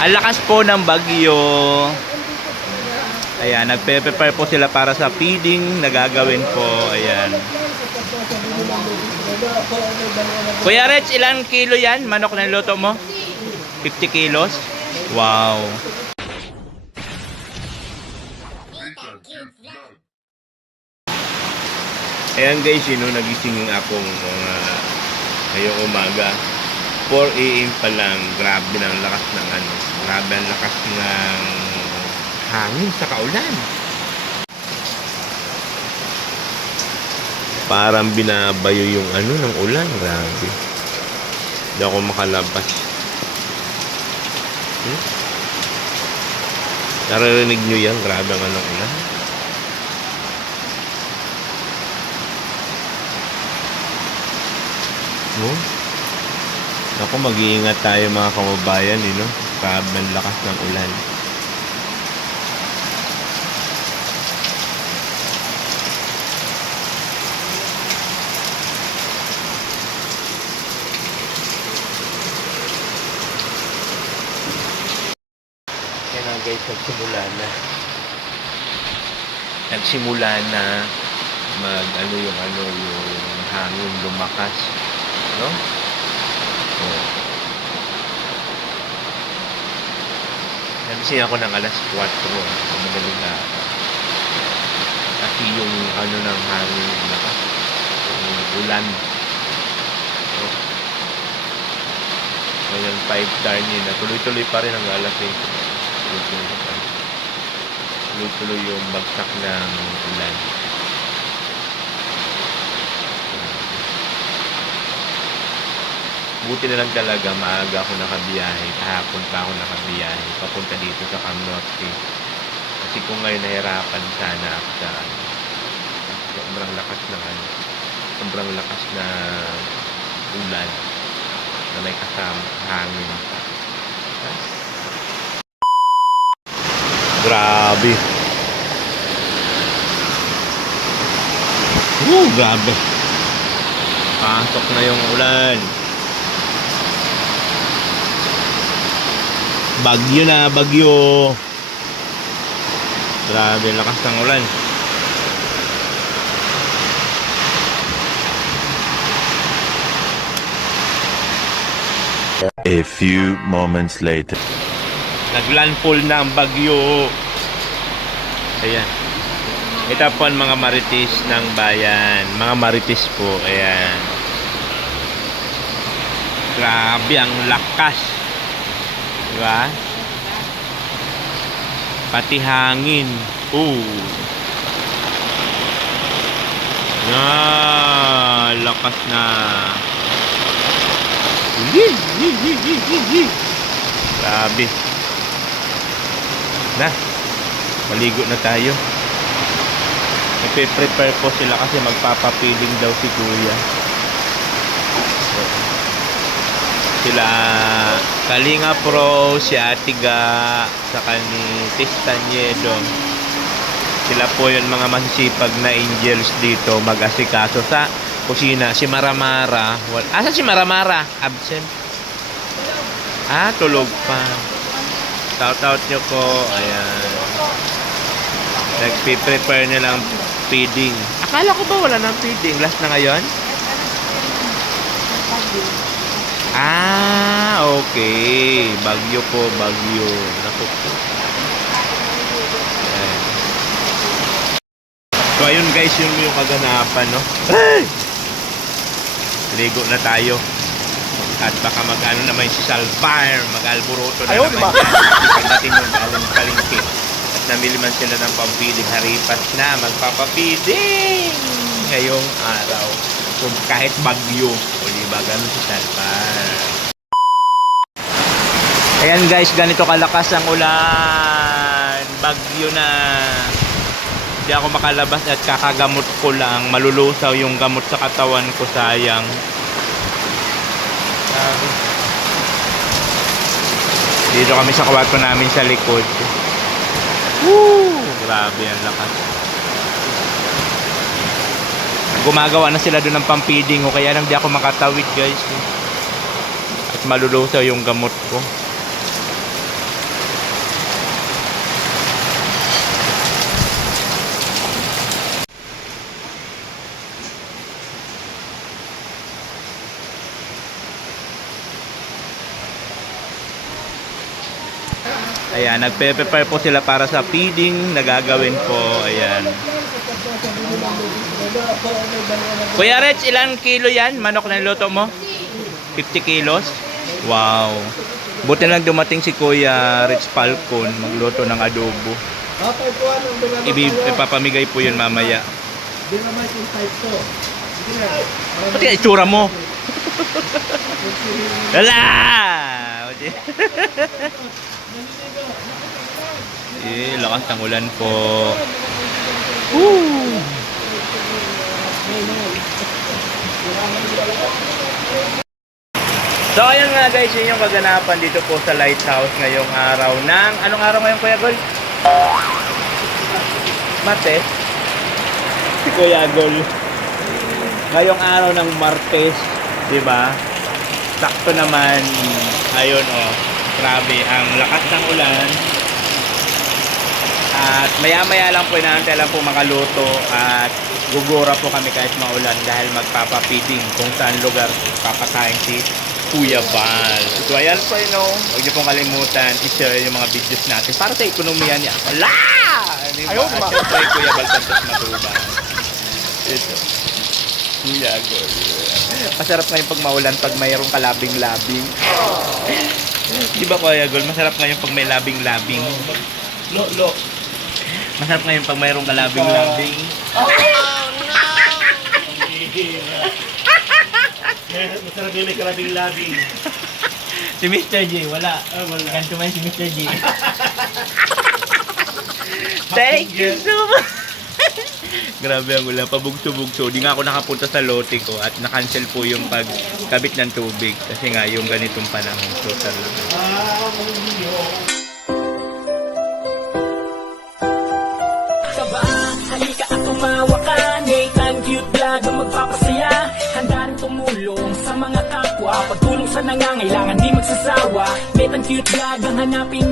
Ang lakas po ng bagyo. Ayan, nagpe-prepare po sila para sa feeding na gagawin po. Ayan. Kuya Rich, ilang kilo yan? Manok na luto mo? 50 kilos? Wow. Ayan guys, nagising akong ngayong umaga. 4 AM pa lang, grabe ng lakas ng grabe ang lakas ng hangin sa kaulan. Parang binabayo yung ng ulan, grabe. Hindi ako makalabas. Naririnig nyo yan, grabe ang ulan. Ako, mag-iingat tayo mga kababayan, grabe ang lakas ng ulan. Yan na guys, nagsimula na yung hangin lumakas, no? Nagising ako ng alas 4 madaling na kasi yung ng hangin lakas, yung ulan, ngayon 5:00 na tuloy-tuloy pa rin ang alas 8. Tuloy-tuloy yung bagsak ng ulan. Buti na lang talaga maaga ako nakabiyahe. Kahapon pa ako nakabiyahe papunta dito sa Cam Norte. Kasi kung ngayon nahirapan sana ako sa sobrang lakas na ulan na may kasama hangin. Grabe. Grabe. Pasok na yung ulan. Bagyo na, bagyo. Grabe, lakas ng ulan. A few moments later. Naglandfall na ang bagyo. Ayan. Ito po ang mga marites ng bayan. Mga marites po. Ayan. Grabe ang lakas. Diba? Pati hangin. Lakas na. Grabe. Maligo na tayo. Nagpe-prepare po sila kasi magpapapiling daw si Kuya. Sila Kalinga Pro, si Atiga, saka ni Tistaniedo. Sila po yung mga masisipag na angels dito mag-asikaso sa kusina. Si Maramara, asa si Maramara? Absent. Tulog pa. Shout out nyo po. Ayan. Nagpe-prepare nilang feeding. Akala ko ba wala nang feeding? Last na ngayon? Okay. Bagyo po, bagyo. Naku po. Ayan. So, ayun guys, yung kaganapan, no? Ligo na tayo. At baka mag-ano naman si Salvar, mag-alboroto na naman yan. Pagdating ng palingkit. At namili man sila ng pampiling haripas na magpapapiling ngayong araw. So, kahit bagyo. O diba, ganun si Salvar. Ayan guys, ganito kalakas ang ulan. Bagyo na. Hindi ako makalabas at kakagamot ko lang. Malulusaw yung gamot sa katawan ko, sayang. Dito kami sa kwarto namin sa likod. Grabe ang lakas. Gumagawa na sila doon ng pampiding o kaya lang di ako makatawid guys. At malulusaw yung gamot ko. Ayan, nagpe-prepare po sila para sa feeding na gagawin po. Ayan. Kuya Rich, ilang kilo yan? Manok na luto mo? 50 kilos? Wow. Buti lang dumating si Kuya Rich Falcon magluto ng adobo. Ipapamigay po yun mamaya. Pati ka itsura mo. Lala! Lakas ng ulan po. Woo! So ayun nga guys, yun yung kaganapan dito po sa Lighthouse ngayong araw ng... Anong araw ngayon Kuya Gol? Martes? Si Kuya Gol. Ngayong araw ng Martes, di ba? Sakto naman, ayun oh, grabe, ang lakas ng ulan. At maya-maya lang po, inaantay lang po makaluto at gugura po kami kahit maulan dahil magpapapiding kung saan lugar papakain si Kuya Val. So ayan po yun, no? Huwag niyo pong kalimutan i-share yung mga videos natin para sa ekonomiya niya. Wala! Ayun ba? At syempre Kuya Val Santos Matubang. Ito. Kuya Gol. Masarap ngayon pag maulan pag mayroong kalabing-labing. Di ba Kuya Gol? Masarap ngayon pag may labing-labing. Lo. Masarap ngayon pag mayroong kalabing-labing. Oh no! Masarap yung may kalabing-labing. Si Mr. J, wala. Ganto man si Mr. J. Thank you so much. Grabe ang ulan, pabugso-bugso. Di nga ako nakapunta sa lote ko at na-cancel po yung pagkabit ng tubig kasi nga yung ganitong panahon. Total. Halika at tumawa ka, Nathan Cute Vlog ang magpapasaya. Handa rin tumulong sa mga kapwa, pagtulong sa nangangailangan di magsasawa. Nathan Cute Vlog ang hanapin.